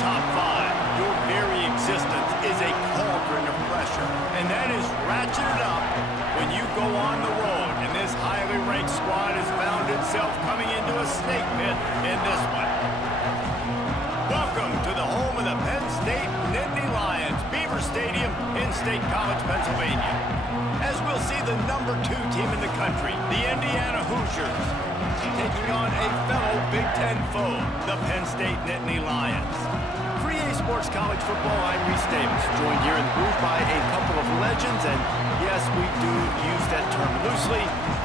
top five, your very existence is a cauldron of pressure. And that is ratcheted up when you go on the road. And this highly ranked squad has found itself coming into a snake pit in this one. Welcome to the home of the Penn State Nittany Lions, Beaver Stadium in State College, Pennsylvania. As we'll see the #2 team in the country, the Indiana Hoosiers, taking on a fellow Big Ten foe, the Penn State Nittany Lions. For EA Sports College Football, I'm Reese Davis, joined here in the booth by a couple of legends, and yes, we do use that term loosely.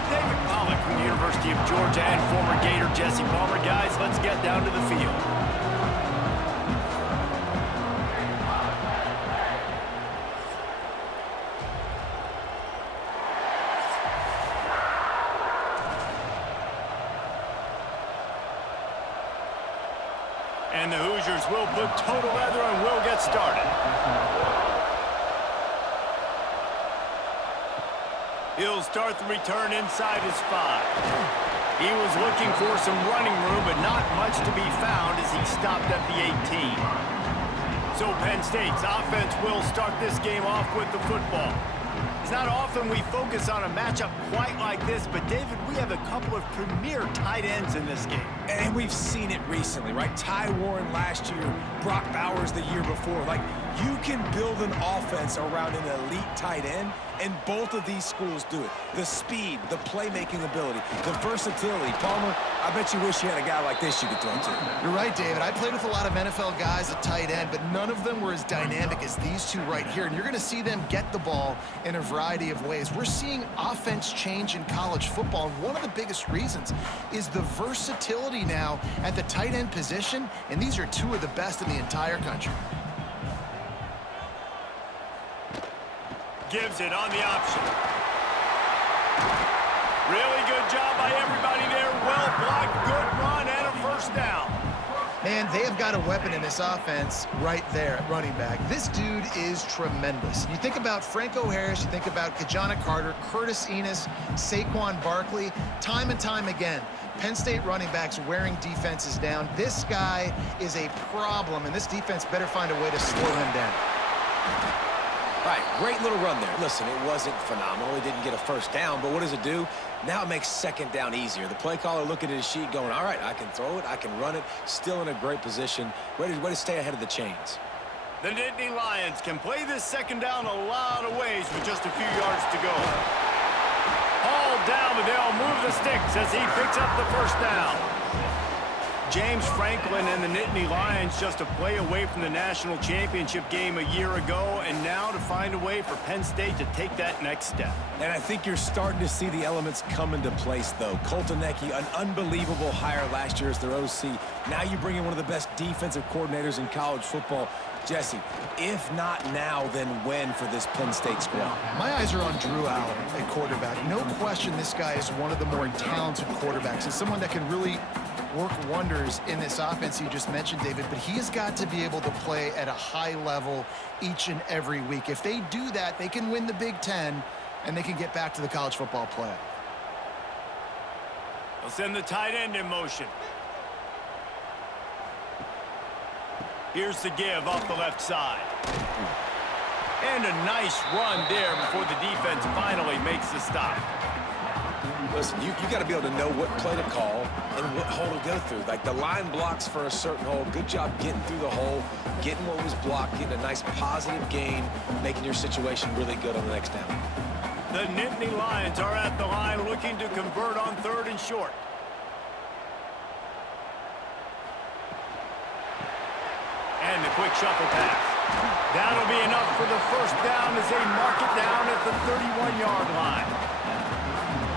David Pollack from the University of Georgia and former Gator Jesse Palmer. Guys, let's get down to the field. And the Hoosiers will put total leather and will get started. He'll start the return inside his 5. He was looking for some running room, but not much to be found as he stopped at the 18. So Penn State's offense will start this game off with the football. It's not often we focus on a matchup quite like this, but David, we have a couple of premier tight ends in this game. And we've seen it recently, right? Ty Warren last year, Brock Bowers the year before. Like, you can build an offense around an elite tight end, and both of these schools do it. The speed, the playmaking ability, the versatility. Palmer, I bet you wish you had a guy like this you could throw to. You're right, David. I played with a lot of NFL guys at tight end, but none of them were as dynamic as these two right here. And you're going to see them get the ball in a variety of ways. We're seeing offense change in college football, and one of the biggest reasons is the versatility now at the tight end position, and these are two of the best in the entire country. Gives it on the option. Really good job by everybody there. Well blocked, good run, and a first down. Man, they have got a weapon in this offense right there at running back. This dude is tremendous. You think about Franco Harris, you think about Kajana Carter, Curtis Enis, Saquon Barkley, time and time again. Penn State running backs wearing defenses down. This guy is a problem, and this defense better find a way to slow him down. Right, great little run there. Listen, it wasn't phenomenal. He didn't get a first down, but what does it do? Now it makes second down easier. The play caller looking at his sheet going, all right, I can throw it, I can run it, still in a great position, ready to stay ahead of the chains. The Nittany Lions can play this second down a lot of ways with just a few yards to go. Hauled down, but they'll move the sticks as he picks up the first down. James Franklin and the Nittany Lions just a play away from the national championship game a year ago, and now to find a way for Penn State to take that next step. And I think you're starting to see the elements come into place, though. Colton Necky, an unbelievable hire last year as their OC. Now you bring in one of the best defensive coordinators in college football. Jesse, if not now, then when for this Penn State squad? My eyes are on Drew Allen at quarterback. No question this guy is one of the more talented quarterbacks and someone that can really work wonders in this offense you just mentioned, David, but he has got to be able to play at a high level each and every week. If they do that, they can win the Big Ten, and they can get back to the college football playoff. They'll send the tight end in motion. Here's the give off the left side. And a nice run there before the defense finally makes the stop. Listen, you got to be able to know what play to call and what hole to go through. Like, the line blocks for a certain hole. Good job getting through the hole, getting what was blocked, getting a nice positive gain, making your situation really good on the next down. The Nittany Lions are at the line looking to convert on 3rd and short. And the quick shuffle pass. That'll be enough for the first down as they mark it down at the 31-yard line.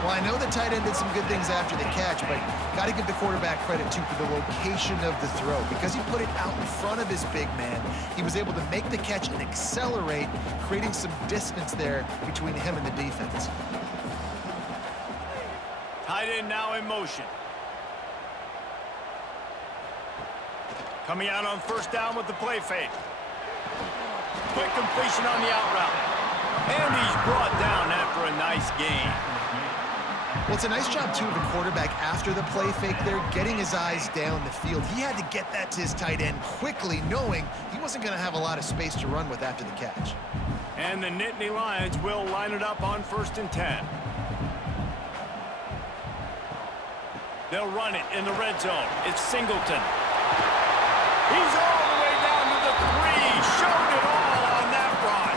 Well, I know the tight end did some good things after the catch, but got to give the quarterback credit, too, for the location of the throw. Because he put it out in front of his big man, he was able to make the catch and accelerate, creating some distance there between him and the defense. Tight end now in motion. Coming out on first down with the play fake. Quick completion on the out route. And he's brought down after a nice gain. Well, it's a nice job, too, of the quarterback after the play fake there, getting his eyes down the field. He had to get that to his tight end quickly, knowing he wasn't going to have a lot of space to run with after the catch. And the Nittany Lions will line it up on 1st and 10. They'll run it in the red zone. It's Singleton. He's all the way down to the 3. Showed it all on that run.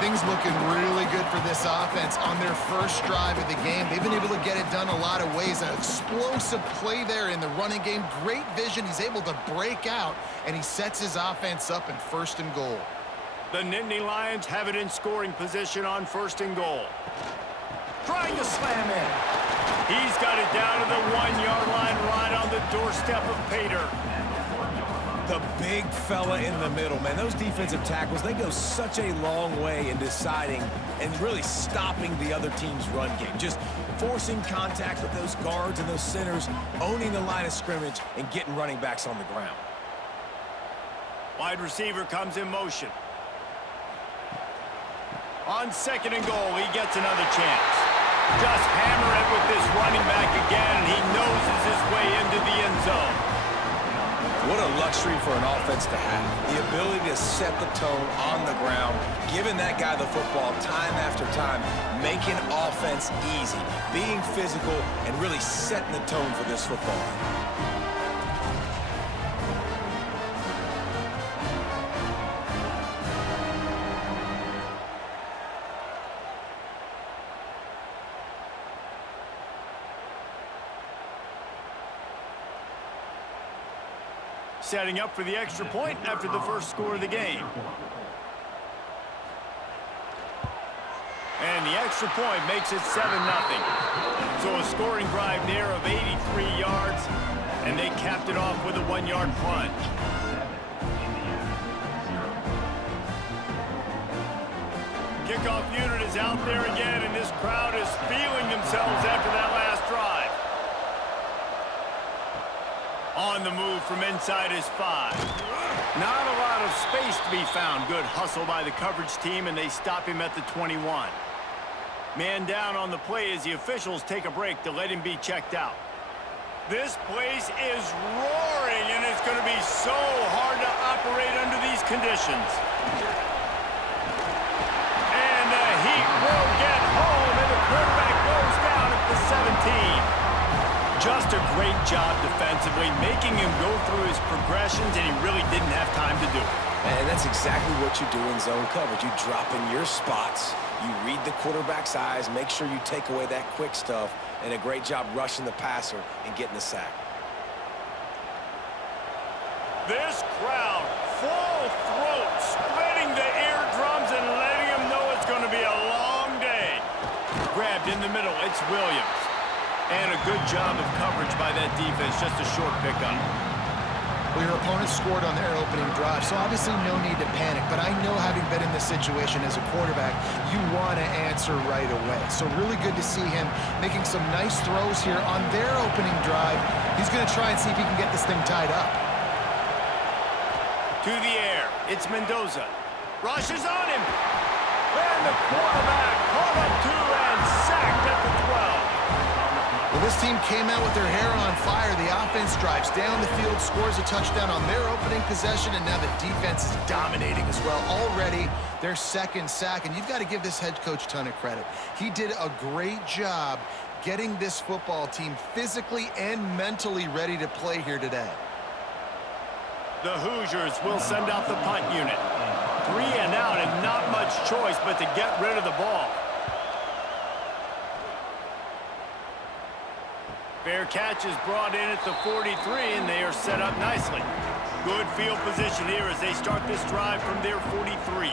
Things looking really good for this offense on their first drive of the game. They've been able to get it done a lot of ways. An explosive play there in the running game. Great vision. He's able to break out, and he sets his offense up in 1st and goal. The Nittany Lions have it in scoring position on 1st and goal. Trying to slam in. He's got it down to the 1-yard line right on the doorstep of Pater. The big fella in the middle, man. Those defensive tackles, they go such a long way in deciding and really stopping the other team's run game. Just forcing contact with those guards and those centers, owning the line of scrimmage, and getting running backs on the ground. Wide receiver comes in motion. On 2nd and goal, he gets another chance. Just hammer it with this running back again, and he noses his way into the end zone. What a luxury for an offense to have. The ability to set the tone on the ground, giving that guy the football time after time, making offense easy, being physical, and really setting the tone for this football. Setting up for the extra point after the first score of the game. And the extra point makes it 7-0. So a scoring drive there of 83 yards, and they capped it off with a 1-yard plunge. Kickoff unit is out there again, and this crowd is feeling themselves after that last drive. On the move from inside his 5. Not a lot of space to be found. Good hustle by the coverage team, and they stop him at the 21. Man down on the play as the officials take a break to let him be checked out. This place is roaring, and it's going to be so hard to operate under these conditions. And the heat will get home, and the quarterback goes down at the 17. Just a great job defensively, making him go through his progressions, and he really didn't have time to do it. And that's exactly what you do in zone coverage. You drop in your spots, you read the quarterback's eyes, make sure you take away that quick stuff, and a great job rushing the passer and getting the sack. This crowd, full throat, splitting the eardrums and letting him know it's going to be a long day. Grabbed in the middle, it's Williams. And a good job of coverage by that defense. Just a short pick on it. Well, your opponent scored on their opening drive, so obviously no need to panic. But I know, having been in this situation as a quarterback, you want to answer right away. So really good to see him making some nice throws here on their opening drive. He's going to try and see if he can get this thing tied up. To the air. It's Mendoza. Rushes on him. And the quarterback caught up to and sacked at the 12. Well, this team came out with their hair on fire. The offense drives down the field, scores a touchdown on their opening possession, and now the defense is dominating as well. Already their 2nd sack, and you've got to give this head coach a ton of credit. He did a great job getting this football team physically and mentally ready to play here today. The Hoosiers will send out the punt unit. 3 and out, and not much choice but to get rid of the ball. Fair catch is brought in at the 43, and they are set up nicely. Good field position here as they start this drive from their 43.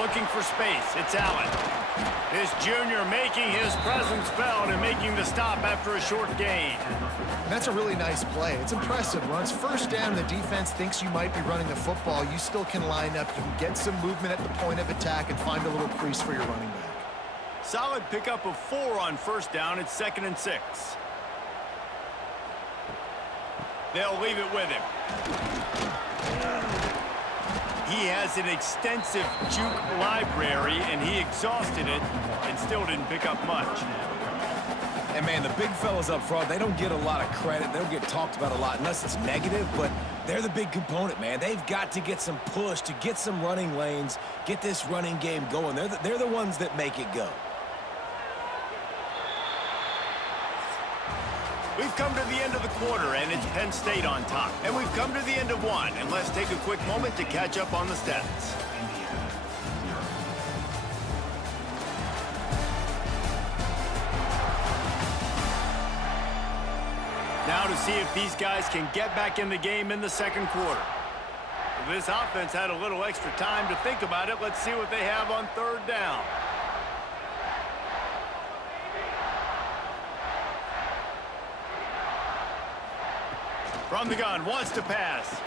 Looking for space, it's Allen. This junior making his presence felt and making the stop after a short gain. And that's a really nice play. It's impressive. Runs first down, the defense thinks you might be running the football. You still can line up. You can get some movement at the point of attack and find a little crease for your running back. Solid pickup of 4 on first down. It's 2nd and 6. They'll leave it with him. He has an extensive juke library, and he exhausted it and still didn't pick up much. And, man, the big fellas up front, they don't get a lot of credit. They don't get talked about a lot unless it's negative, but they're the big component, man. They've got to get some push, to get some running lanes, get this running game going. They're the ones that make it go. We've come to the end of the quarter, and it's Penn State on top. And we've come to the end of one, and let's take a quick moment to catch up on the stats. Now to see if these guys can get back in the game in the second quarter. If this offense had a little extra time to think about it, let's see what they have on third down. From the gun, wants to pass.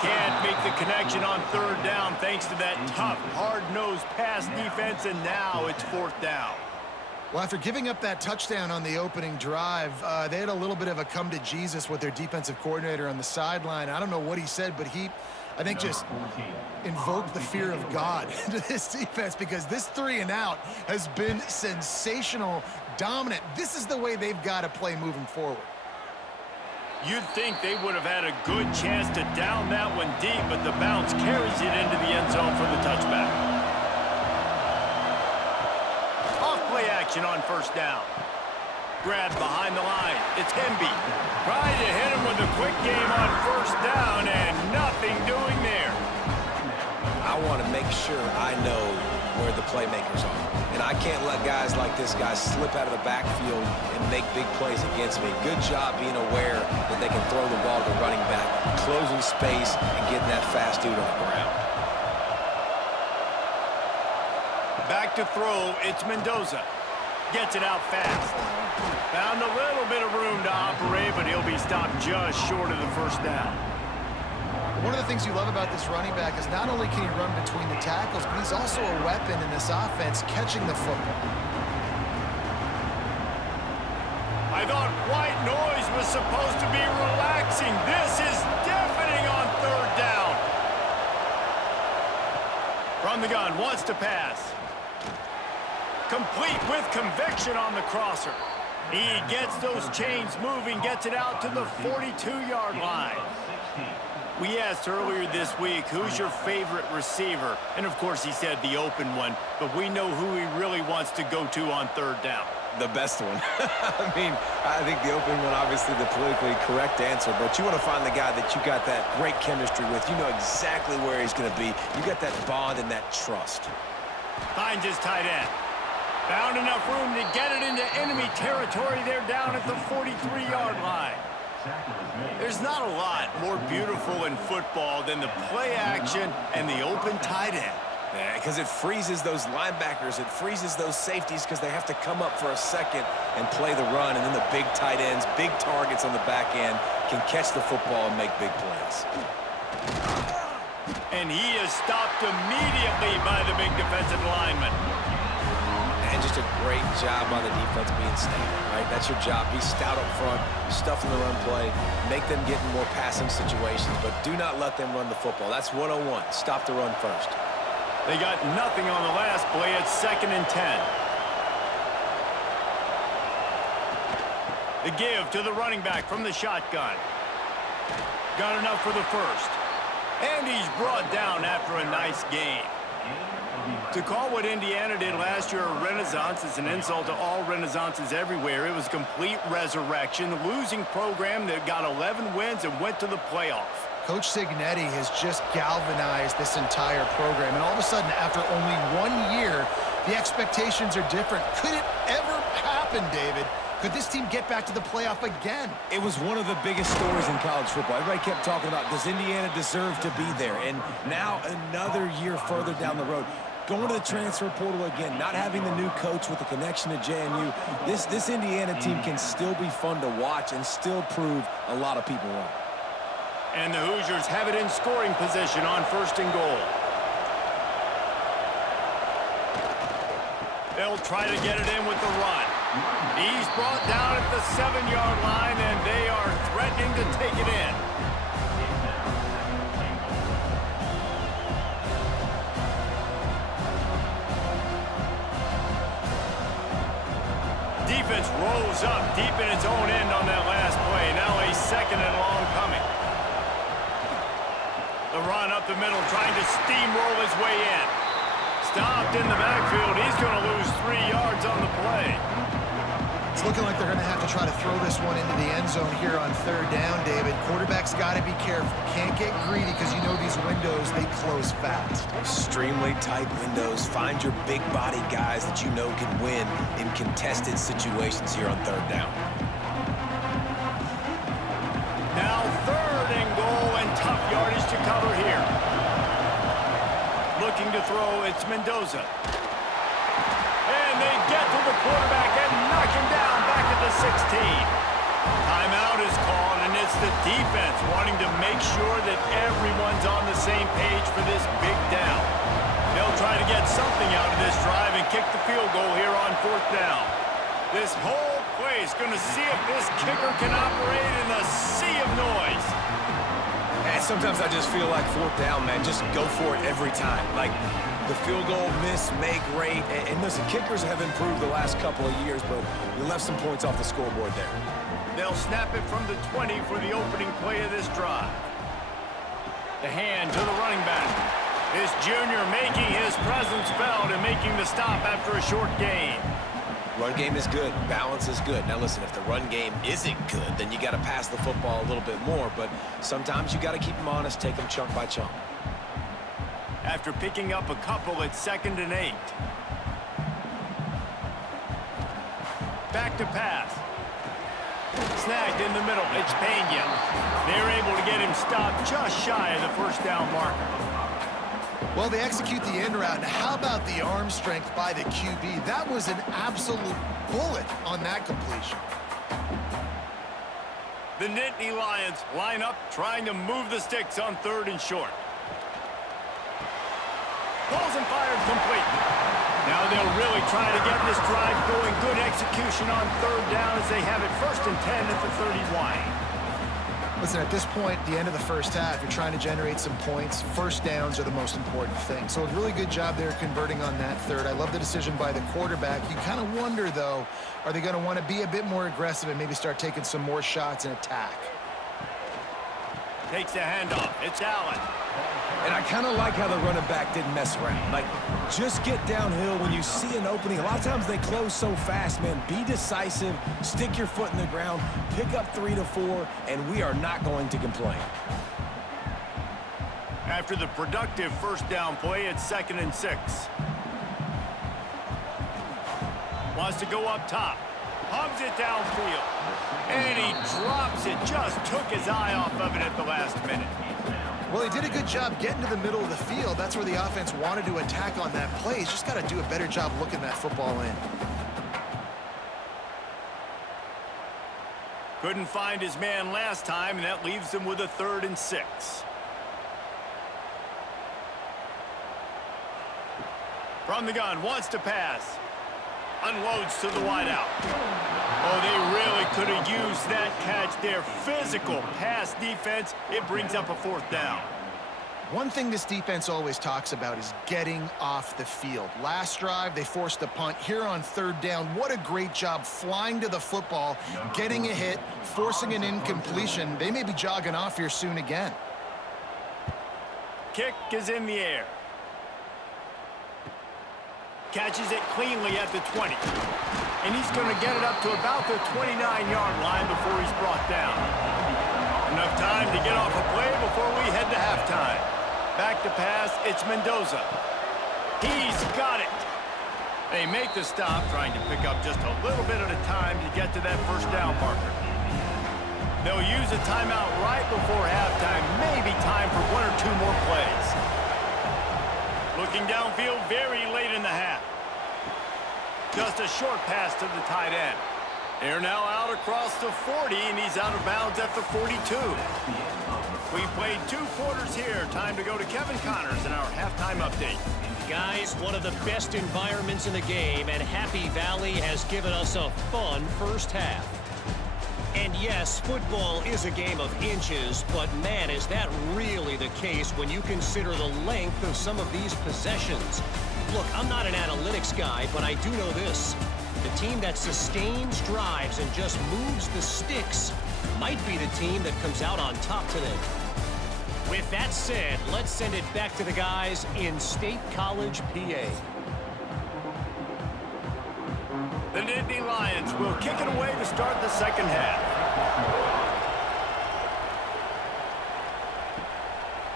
Can't make the connection on third down thanks to that tough, hard-nosed pass defense, and now it's fourth down. Well, after giving up that touchdown on the opening drive, they had a little bit of a come to Jesus with their defensive coordinator on the sideline. I don't know what he said, but he, I think, just invoked the fear of God into this defense, because this 3-and-out has been sensational, dominant. This is the way they've got to play moving forward. You'd think they would have had a good chance to down that one deep, but the bounce carries it into the end zone for the touchback. Off-play action on first down. Grabbed behind the line. It's Hemby. Trying to hit him with a quick game on first down, and nothing doing there. I want to make sure I know where the playmakers are. And I can't let guys like this guy slip out of the backfield and make big plays against me. Good job being aware that they can throw the ball to the running back, closing space, and getting that fast dude on the ground. Back to throw, it's Mendoza. Gets it out fast. Found a little bit of room to operate, but he'll be stopped just short of the first down. One of the things you love about this running back is not only can he run between the tackles, but he's also a weapon in this offense, catching the football. I thought white noise was supposed to be relaxing. This is deafening on third down. From the gun, wants to pass. Complete with conviction on the crosser. He gets those chains moving, gets it out to the 42-yard line. We asked earlier this week, who's your favorite receiver? And, of course, he said the open one, but we know who he really wants to go to on third down. The best one. I mean, I think the open one, obviously the politically correct answer, but you want to find the guy that you got that great chemistry with. You know exactly where he's going to be. You got that bond and that trust. Finds his tight end. Found enough room to get it into enemy territory. They're down at the 43-yard line. There's not a lot more beautiful in football than the play action and the open tight end. Yeah, because it freezes those linebackers. It freezes those safeties because they have to come up for a second and play the run. And then the big tight ends, big targets on the back end can catch the football and make big plays. And he is stopped immediately by the big defensive lineman. And just a great job by the defense being stout, right? That's your job. Be stout up front, stuff in the run play, make them get in more passing situations, but do not let them run the football. That's 101. Stop the run first. They got nothing on the last play. It's 2nd and 10. The give to the running back from the shotgun. Got enough for the first. And he's brought down after a nice game. To call what Indiana did last year a renaissance is an insult to all renaissances everywhere. It was a complete resurrection. The losing program that got 11 wins and went to the playoff. Coach Signetti has just galvanized this entire program, and all of a sudden, after only 1 year, the expectations are different. Could it ever happen, David? Could this team get back to the playoff again? It was one of the biggest stories in college football. Everybody kept talking about, does Indiana deserve to be there? And now another year further down the road, going to the transfer portal again, not having the new coach with the connection to JMU, this Indiana team can still be fun to watch and still prove a lot of people wrong. And the Hoosiers have it in scoring position on 1st and goal. They'll try to get it in with the run. He's brought down at the 7-yard line, and they are threatening to take it in. goes up deep in its own end on that last play. Now a second and long coming. The run up the middle, trying to steamroll his way in. Stopped in the backfield. He's going to lose 3 yards on the play. It's looking like they're going to have to try to throw this one into the end zone here on third down, David. Quarterback's got to be careful. Can't get greedy because you know these windows, they close fast. Extremely tight windows. Find your big body guys that you know can win in contested situations here on third down. Now third and goal and tough yardage to cover here. Looking to throw, it's Mendoza. And they get to the quarterback and knock him down back at the 16. Timeout is called, and it's the defense wanting to make sure that everyone's on the same page for this big down. They'll try to get something out of this drive and kick the field goal here on fourth down. This whole play is going to see if this kicker can operate in the sea of noise. And sometimes I just feel like fourth down, man, just go for it every time. Like, the field goal, miss, make, rate. And listen, kickers have improved the last couple of years, but you left some points off the scoreboard there. They'll snap it from the 20 for the opening play of this drive. The hand to the running back. This junior making his presence felt and making the stop after a short gain. Run game is good. Balance is good. Now, listen, if the run game isn't good, then you got to pass the football a little bit more. But sometimes you got to keep them honest, take them chunk by chunk. After picking up a couple, it's 2nd and 8. Back to pass. Snagged in the middle. It's Penn. They're able to get him stopped just shy of the first down marker. Well, they execute the end route. Now, how about the arm strength by the QB? That was an absolute bullet on that completion. The Nittany Lions line up, trying to move the sticks on 3rd and short. Balls and fired complete. Now they'll really try to get this drive going. Good execution on 3rd down as they have it 1st and 10 at the 31. Listen, at this point, the end of the first half, you're trying to generate some points. First downs are the most important thing. So a really good job there converting on that third. I love the decision by the quarterback. You kind of wonder, though, are they going to want to be a bit more aggressive and maybe start taking some more shots and attack? Takes the handoff. It's Allen. And I kind of like how the running back didn't mess around. Like, just get downhill when you see an opening. A lot of times they close so fast, man. Be decisive, stick your foot in the ground, pick up 3 to 4, and we are not going to complain. After the productive first down play, it's 2nd and 6. Wants to go up top. Hugs it downfield. And he drops it. Just took his eye off of it at the last minute. Well, he did a good job getting to the middle of the field. That's where the offense wanted to attack on that play. He's just got to do a better job looking that football in. Couldn't find his man last time, and that leaves him with a 3rd and 6. From the gun, wants to pass. Unloads to the wideout. Oh, they really could have used that catch there. Physical pass defense. It brings up a 4th down. One thing this defense always talks about is getting off the field. Last drive, they forced a punt. Here on 3rd down, what a great job flying to the football, getting a hit, forcing an incompletion. They may be jogging off here soon again. Kick is in the air. Catches it cleanly at the 20. And he's going to get it up to about the 29-yard line before he's brought down. Enough time to get off a play before we head to halftime. Back to pass, it's Mendoza. He's got it. They make the stop, trying to pick up just a little bit at a time to get to that first down marker. They'll use a timeout right before halftime. Maybe time for 1 or 2 more plays. Looking downfield very late in the half. Just a short pass to the tight end. They're now out across the 40, and he's out of bounds at the 42. We've played 2 quarters here. Time to go to Kevin Connors in our halftime update. Guys, one of the best environments in the game, and Happy Valley has given us a fun first half. And yes, football is a game of inches, but man, is that really the case when you consider the length of some of these possessions. Look, I'm not an analytics guy, but I do know this. The team that sustains drives and just moves the sticks might be the team that comes out on top today. With that said, let's send it back to the guys in State College, PA. The Nittany Lions will kick it away to start the second half.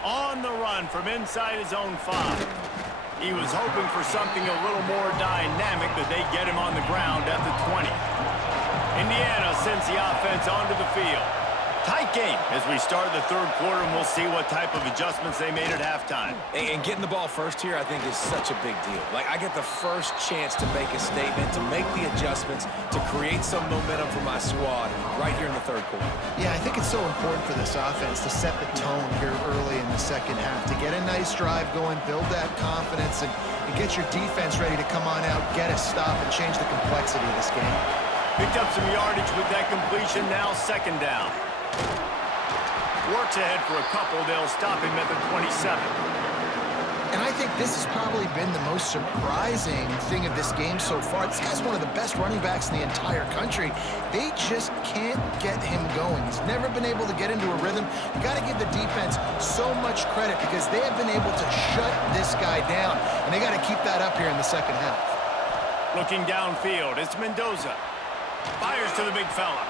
On the run from inside his own 5. He was hoping for something a little more dynamic, but they get him on the ground at the 20. Indiana sends the offense onto the field. Tight game as we start the third quarter, and we'll see what type of adjustments they made at halftime. And getting the ball first here, I think, is such a big deal. Like, I get the first chance to make a statement, to make the adjustments, to create some momentum for my squad right here in the third quarter. Yeah, I think it's so important for this offense to set the tone here early in the second half, to get a nice drive going, build that confidence, and get your defense ready to come on out, get a stop, and change the complexity of this game. Picked up some yardage with that completion, now second down. Works ahead for a couple. They'll stop him at the 27. And I think this has probably been the most surprising thing of this game so far. This guy's one of the best running backs in the entire country. They just can't get him going. He's never been able to get into a rhythm. You got to give the defense so much credit because they have been able to shut this guy down, and they got to keep that up here in the second half. Looking downfield, it's Mendoza. Fires to the big fella.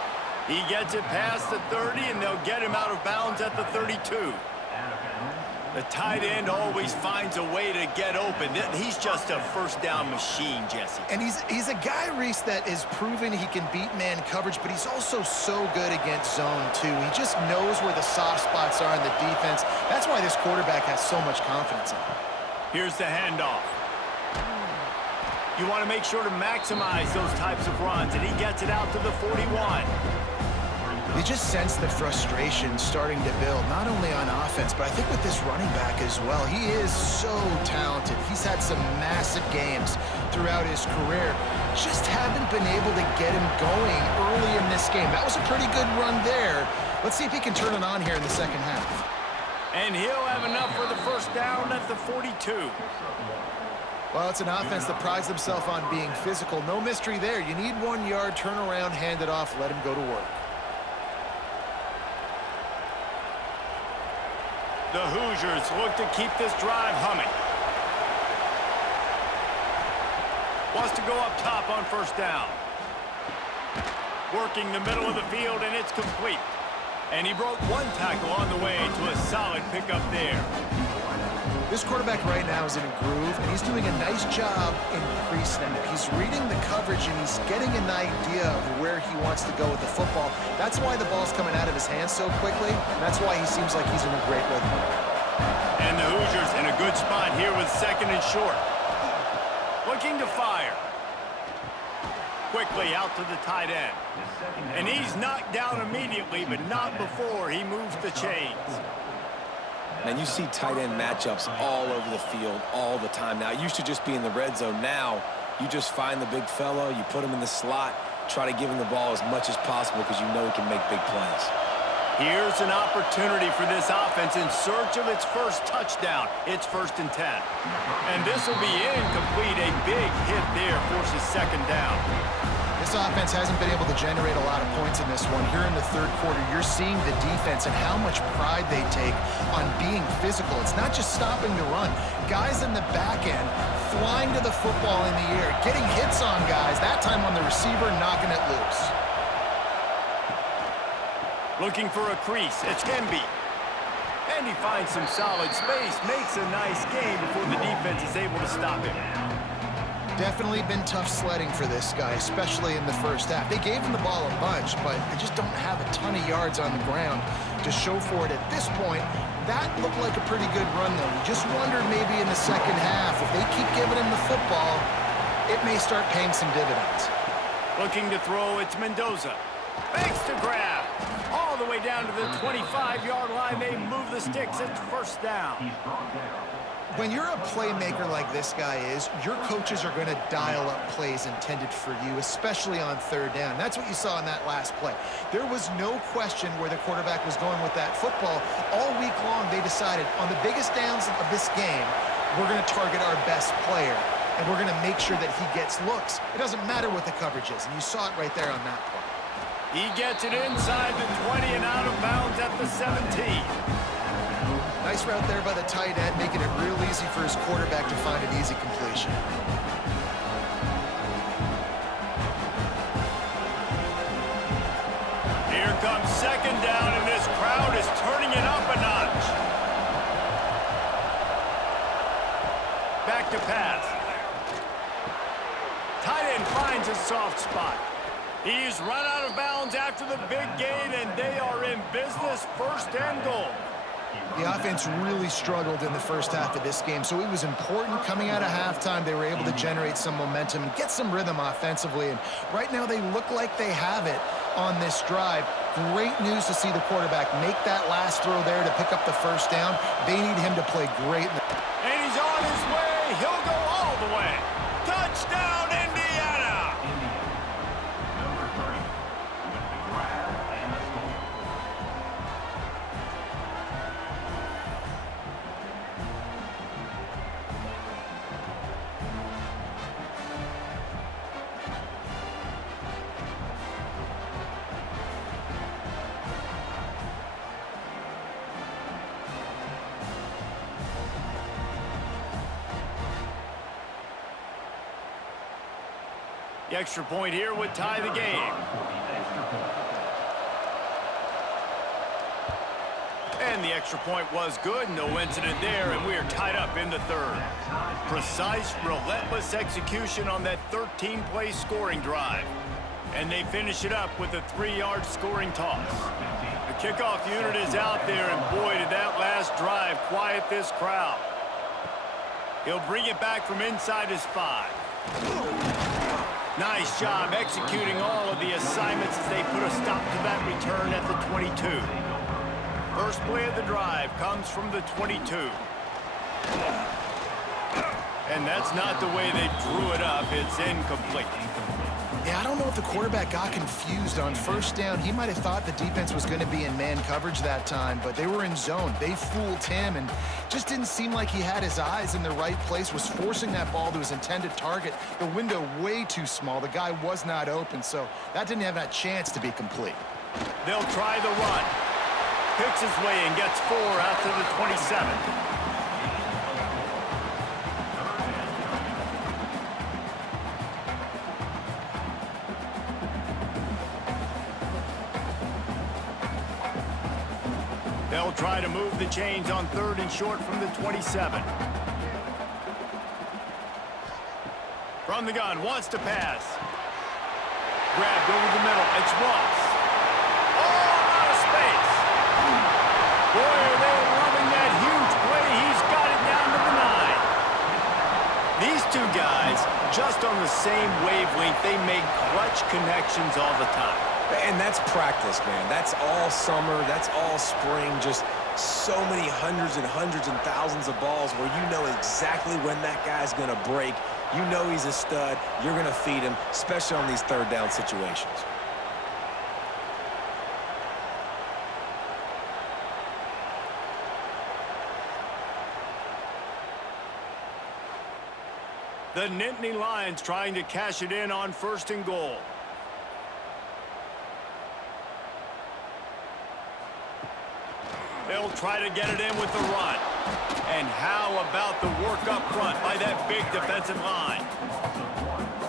He gets it past the 30, and they'll get him out of bounds at the 32. The tight end always finds a way to get open. He's just a first down machine, Jesse. And he's a guy, Reese, that is proven he can beat man coverage, but he's also so good against zone, too. He just knows where the soft spots are in the defense. That's why this quarterback has so much confidence in him. Here's the handoff. You want to make sure to maximize those types of runs, and he gets it out to the 41. You just sense the frustration starting to build, not only on offense, but I think with this running back as well. He is so talented. He's had some massive games throughout his career. Just haven't been able to get him going early in this game. That was a pretty good run there. Let's see if he can turn it on here in the second half. And he'll have enough for the first down at the 42. Well, it's an offense that prides themselves on being physical. No mystery there. You need 1 yard, turn around, hand it off, let him go to work. The Hoosiers look to keep this drive humming. Wants to go up top on first down. Working the middle of the field, and it's complete. And he broke one tackle on the way to a solid pickup there. This quarterback right now is in a groove, and he's doing a nice job in pre-snap. He's reading the coverage, and he's getting an idea of where he wants to go with the football. That's why the ball's coming out of his hands so quickly, and that's why he seems like he's in a great rhythm. And the Hoosiers in a good spot here with second and short. Looking to fire. Quickly out to the tight end. And he's knocked down immediately, but not before he moves the chains. And you see tight end matchups all over the field all the time now. It used to just be in the red zone. Now you just find the big fellow, you put him in the slot, try to give him the ball as much as possible because you know he can make big plays. Here's an opportunity for this offense in search of its first touchdown. It's 1st and 10. And this will be incomplete. A big hit there forces second down. This offense hasn't been able to generate a lot of points in this one. Here in the third quarter, you're seeing the defense and how much pride they take on being physical. It's not just stopping the run. Guys in the back end flying to the football in the air, getting hits on guys, that time on the receiver, knocking it loose. Looking for a crease, it's Hemby. And he finds some solid space, makes a nice game before the defense is able to stop him. Definitely been tough sledding for this guy, especially in the first half. They gave him the ball a bunch, but they just don't have a ton of yards on the ground to show for it at this point. That looked like a pretty good run, though. You just wonder maybe in the second half, if they keep giving him the football, it may start paying some dividends. Looking to throw, it's Mendoza. Fakes to grab. All the way down to the 25-yard line. They move the sticks. It's first down. When you're a playmaker like this guy is, your coaches are going to dial up plays intended for you, especially on third down. That's what you saw in that last play. There was no question where the quarterback was going with that football. All week long, they decided on the biggest downs of this game, we're going to target our best player. and we're going to make sure that he gets looks. It doesn't matter what the coverage is, and you saw it right there on that play. He gets it inside the 20 and out of bounds at the 17. Nice route there by the tight end, making it real easy for his quarterback to find an easy completion. Here comes second down, and this crowd is turning it up a notch. Back to pass. Tight end finds a soft spot. He's run out of bounds after the big gain, and they are in business, first and goal. The offense really struggled in the first half of this game, so it was important coming out of halftime. They were able to generate some momentum and get some rhythm offensively, and right now they look like they have it on this drive. Great news to see the quarterback make that last throw there to pick up the first down. They need him to play great. And he's on his way. He'll go all the way. Touchdown, Indiana! The extra point here would tie the game. And the extra point was good. No incident there, and we are tied up in the third. Precise, relentless execution on that 13-play scoring drive. And they finish it up with a 3-yard scoring toss. The kickoff unit is out there, and boy, did that last drive quiet this crowd. He'll bring it back from inside his 5. Nice job executing all of the assignments as they put a stop to that return at the 22. First play of the drive comes from the 22. And that's not the way they drew it up. It's incomplete. Yeah, I don't know if the quarterback got confused on first down. He might have thought the defense was going to be in man coverage that time, but they were in zone. They fooled him and just didn't seem like he had his eyes in the right place, was forcing that ball to his intended target. The window way too small. The guy was not open, so that didn't have that chance to be complete. They'll try the run. Picks his way and gets 4 out to the 27. They'll try to move the chains on 3rd and short from the 27. From the gun, wants to pass. Grabbed over the middle. It's Ross. Oh, out of space. Boy, are they loving that huge play. He's got it down to the 9. These two guys, just on the same wavelength, they make clutch connections all the time. And that's practice, man. That's all summer. That's all spring. Just so many hundreds and thousands of balls where you know exactly when that guy's going to break. You know he's a stud. You're going to feed him, especially on these 3rd down situations. The Nittany Lions trying to cash it in on 1st and goal. They'll try to get it in with the run. And how about the work up front by that big defensive line?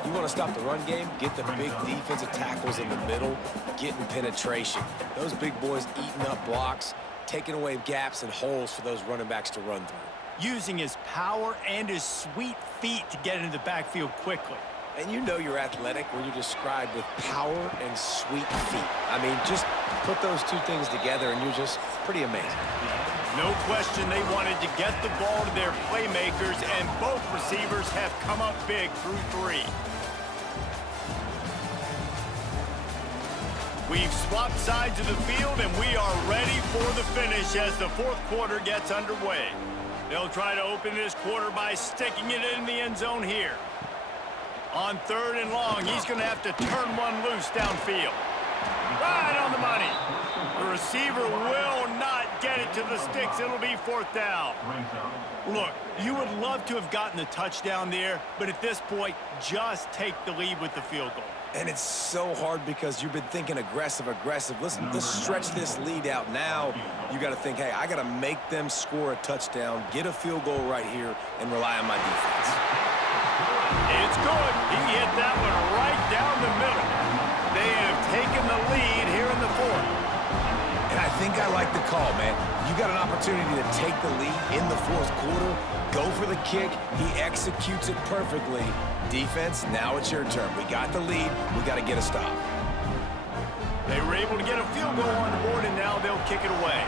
You want to stop the run game? Get the big defensive tackles in the middle, getting penetration. Those big boys eating up blocks, taking away gaps and holes for those running backs to run through. Using his power and his sweet feet to get into the backfield quickly. And you know you're athletic when you're described with power and sweet feet. I mean, just put those two things together and you're just pretty amazing. No question they wanted to get the ball to their playmakers, and both receivers have come up big through 3. We've swapped sides of the field, and we are ready for the finish as the 4th quarter gets underway. They'll try to open this quarter by sticking it in the end zone here. On 3rd and long, he's going to have to turn one loose downfield. Right on the money. The receiver will not get it to the sticks. It'll be fourth down. Look, you would love to have gotten the touchdown there, but at this point, just take the lead with the field goal. And it's so hard because you've been thinking aggressive. Listen, let's stretch this lead out now. You got to think, hey, I got to make them score a touchdown, get a field goal right here, and rely on my defense. It's good. He hit that one right down the middle. They have taken the lead here in the fourth. And I think I like the call, man. You got an opportunity to take the lead in the fourth quarter. Go for the kick. He executes it perfectly. Defense, now it's your turn. We got the lead. We got to get a stop. They were able to get a field goal on the board, and now they'll kick it away.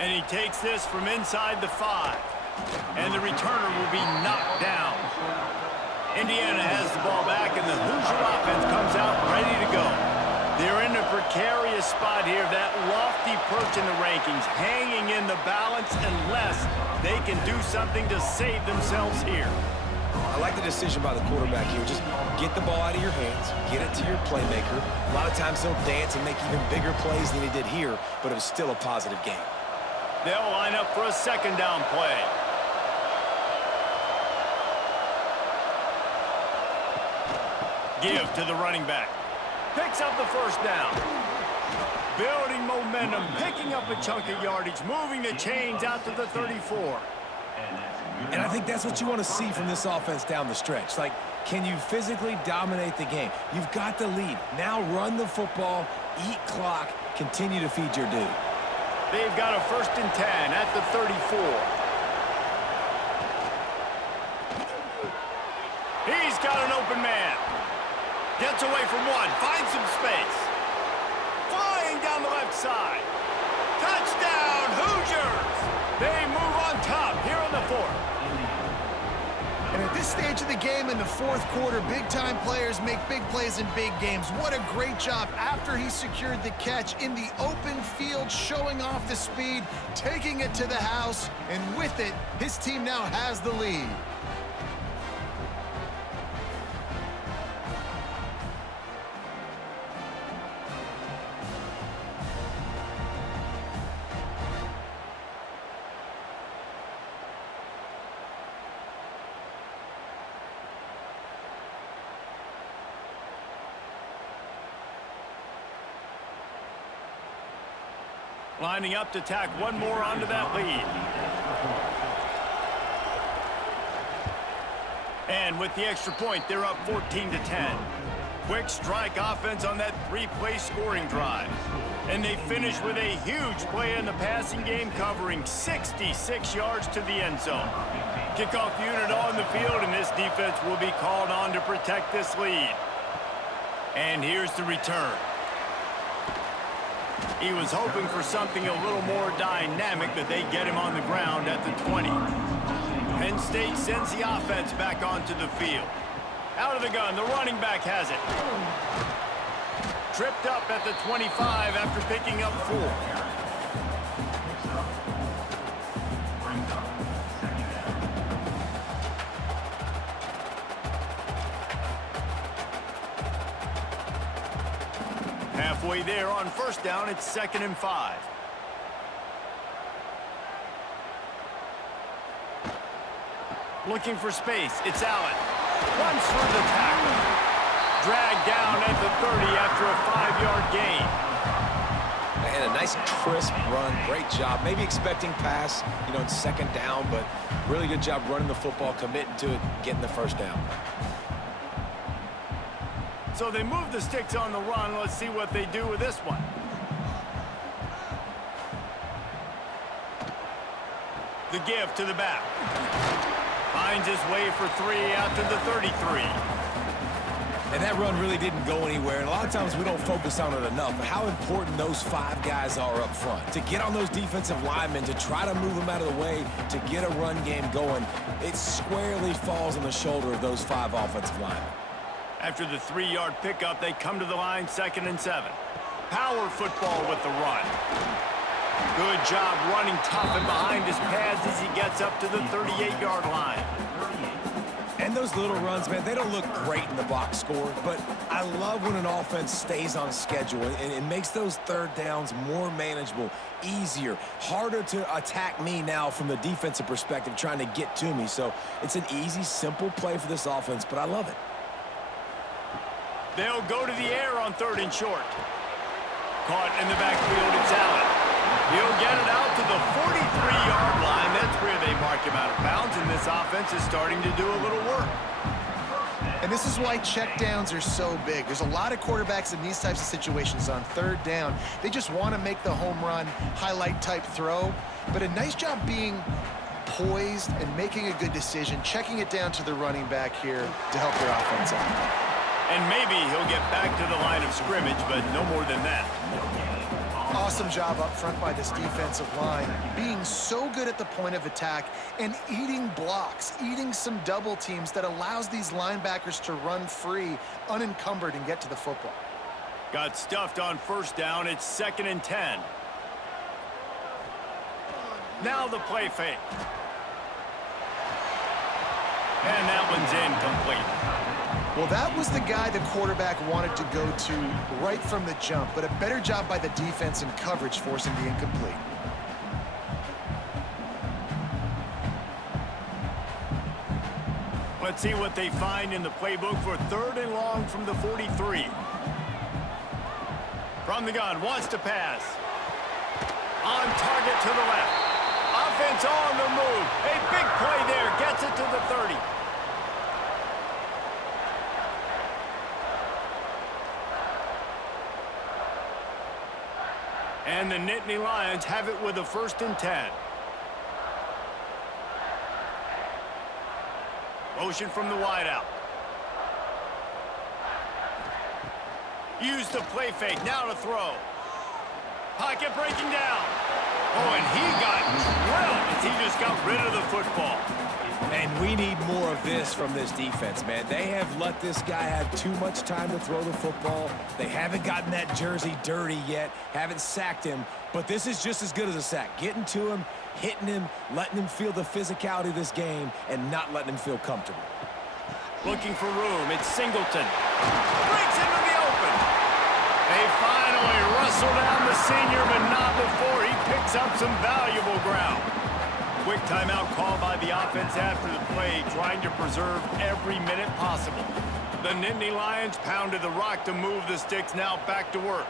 And he takes this from inside the 5. And the returner will be knocked down. Indiana has the ball back, and the Hoosier offense comes out ready to go. They're in a precarious spot here, that lofty perch in the rankings, hanging in the balance unless they can do something to save themselves here. I like the decision by the quarterback here. Just get the ball out of your hands, get it to your playmaker. A lot of times he'll dance and make even bigger plays than he did here, but it was still a positive game. They'll line up for a second down play. Give to the running back. Picks up the first down. Building momentum, picking up a chunk of yardage, moving the chains out to the 34. And I think that's what you want to see from this offense down the stretch. Like, can you physically dominate the game? You've got the lead. Now run the football, eat clock, continue to feed your dude. They've got a 1st and 10 at the 34. He's got an open man. Gets away from one, finds some space. Flying down the left side. Touchdown, Hoosiers! They move on top here in the 4th. And at this stage of the game in the fourth quarter, big-time players make big plays in big games. What a great job after he secured the catch in the open field, showing off the speed, taking it to the house, and with it, his team now has the lead. Lining up to tack one more onto that lead. And with the extra point, they're up 14-10. Quick strike offense on that 3-play scoring drive. And they finish with a huge play in the passing game, covering 66 yards to the end zone. Kickoff unit on the field, and this defense will be called on to protect this lead. And here's the return. He was hoping for something a little more dynamic, but they get him on the ground at the 20. Penn State sends the offense back onto the field. Out of the gun, the running back has it. Tripped up at the 25 after picking up 4. Halfway there on 1st down, it's 2nd and 5. Looking for space, it's Allen. Runs through the tackle. Dragged down at the 30 after a 5-yard gain. And a nice crisp run, great job. Maybe expecting pass, in 2nd down, but really good job running the football, committing to it, getting the 1st down. So they move the sticks on the run. Let's see what they do with this one. The give to the back. Finds his way for 3 out to the 33. And that run really didn't go anywhere. And a lot of times we don't focus on it enough. But how important those 5 guys are up front. To get on those defensive linemen, to try to move them out of the way, to get a run game going, it squarely falls on the shoulder of those 5 offensive linemen. After the 3-yard pickup, they come to the line 2nd and 7. Power football with the run. Good job running tough and behind his pads as he gets up to the 38-yard line. And those little runs, man, they don't look great in the box score, but I love when an offense stays on schedule, and it makes those third downs more manageable, easier, harder to attack me now from the defensive perspective trying to get to me. So it's an easy, simple play for this offense, but I love it. They'll go to the air on 3rd and short. Caught in the backfield, it's Allen. He'll get it out to the 43-yard line. That's where they mark him out of bounds, and this offense is starting to do a little work. And this is why checkdowns are so big. There's a lot of quarterbacks in these types of situations on 3rd down. They just want to make the home run, highlight-type throw. But a nice job being poised and making a good decision, checking it down to the running back here to help their offense out. And maybe he'll get back to the line of scrimmage, but no more than that. Awesome job up front by this defensive line, being so good at the point of attack and eating blocks, eating some double teams that allows these linebackers to run free, unencumbered, and get to the football. Got stuffed on 1st down. It's 2nd and 10. Now the play fake. And that one's incomplete. Well, that was the guy the quarterback wanted to go to right from the jump, but a better job by the defense in coverage forcing the incomplete. Let's see what they find in the playbook for 3rd and long from the 43. From the gun, wants to pass. On target to the left. Offense on the move. A big play there. Gets it to the 30. And the Nittany Lions have it with a 1st and 10. Motion from the wideout. Use the play fake. Now to throw. Pocket breaking down. Oh, and he got drilled as he just got rid of the football. And we need more of this from this defense, man. They have let this guy have too much time to throw the football. They haven't gotten that jersey dirty yet, haven't sacked him, but this is just as good as a sack. Getting to him, hitting him, letting him feel the physicality of this game, and not letting him feel comfortable. Looking for room. It's Singleton. Breaks into the open. They finally wrestle down the senior, but not before he picks up some valuable ground. Quick timeout call by the offense after the play, trying to preserve every minute possible. The Nittany Lions pounded the rock to move the sticks, now back to work.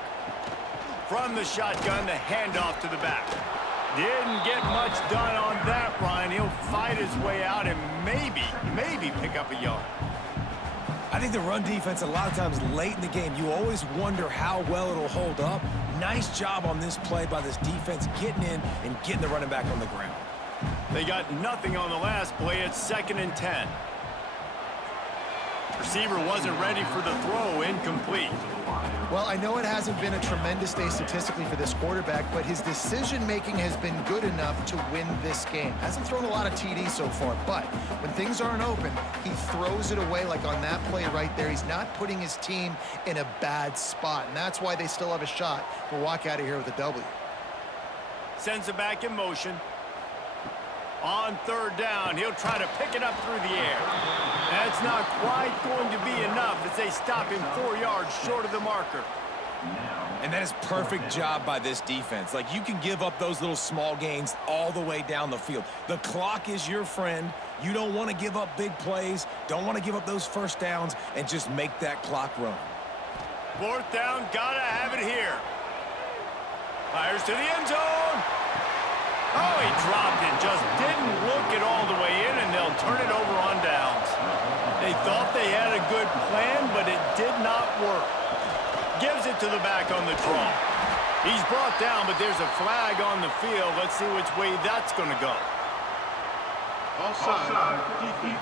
From the shotgun, the handoff to the back. Didn't get much done on that run. He'll fight his way out and maybe pick up a yard. I think the run defense, a lot of times late in the game, you always wonder how well it'll hold up. Nice job on this play by this defense, getting in and getting the running back on the ground. They got nothing on the last play. It's 2nd and 10. Receiver wasn't ready for the throw. Incomplete. Well, I know it hasn't been a tremendous day statistically for this quarterback, but his decision-making has been good enough to win this game. Hasn't thrown a lot of TDs so far, but when things aren't open, he throws it away like on that play right there. He's not putting his team in a bad spot, and that's why they still have a shot to walk out of here with a W. Sends it back in motion. On 3rd down, he'll try to pick it up through the air. That's not quite going to be enough as they stop him 4 yards short of the marker. And that is perfect job by this defense. Like, you can give up those little small gains all the way down the field. The clock is your friend. You don't want to give up big plays, don't want to give up those 1st downs, and just make that clock run. 4th down, gotta have it here. Fires to the end zone. Oh, he dropped it. Just didn't look it all the way in, and they'll turn it over on downs. They thought they had a good plan, but it did not work. Gives it to the back on the draw. He's brought down, but there's a flag on the field. Let's see which way that's going to go. Offside. Defense.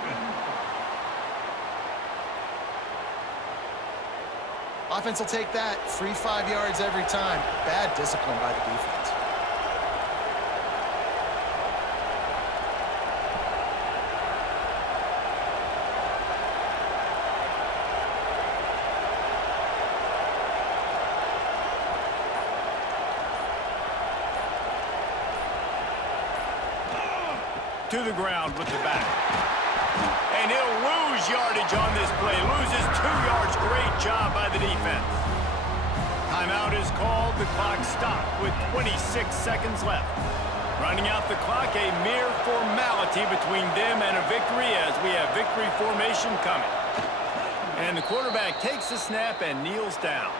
Offense will take that. Free 5 yards every time. Bad discipline by the defense. To the ground with the back. And he'll lose yardage on this play. Loses 2 yards. Great job by the defense. Timeout is called. The clock stopped with 26 seconds left. Running out the clock, a mere formality between them and a victory as we have victory formation coming. And the quarterback takes the snap and kneels down.